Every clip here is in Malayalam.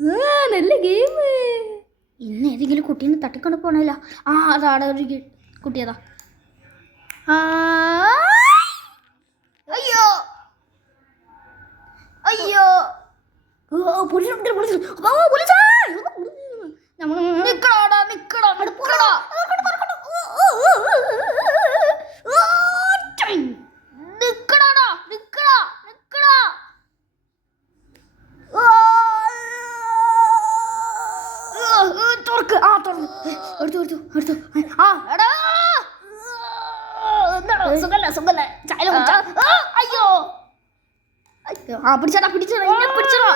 നല്ല ഗെയിം. ഇന്ന് ഏതെങ്കിലും കുട്ടീനെ തട്ടിക്കൊണ്ട് പോണല്ലോ. ആ അതാണ് ഒരു കുട്ടിയതാ. അയ്യോ അയ്യോ അയ്യോ പിടിച്ചടാ പിടിച്ചടാ പിടിച്ചടാ.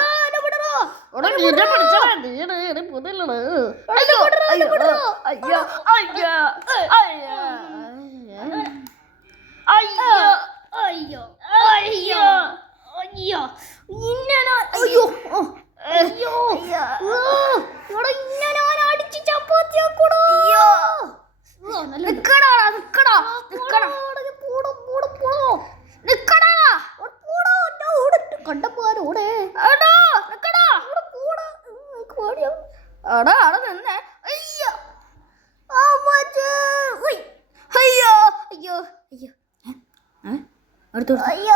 കണ്ടപ്പോടെ നിന്നെ. അയ്യോ അയ്യോ അയ്യോ അയ്യോ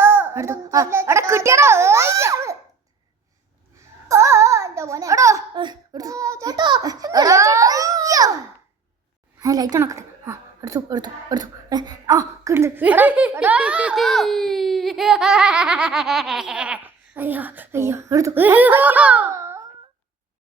അടുത്തു കിട്ടിയടാ. ലൈറ്റ് ഉണക്കട്ടെ. എടുത്തു എടുത്തു എടുത്തു. ആ കിട്ടുന്നു. അയ്യോ അയ്യോ എടുത്തു.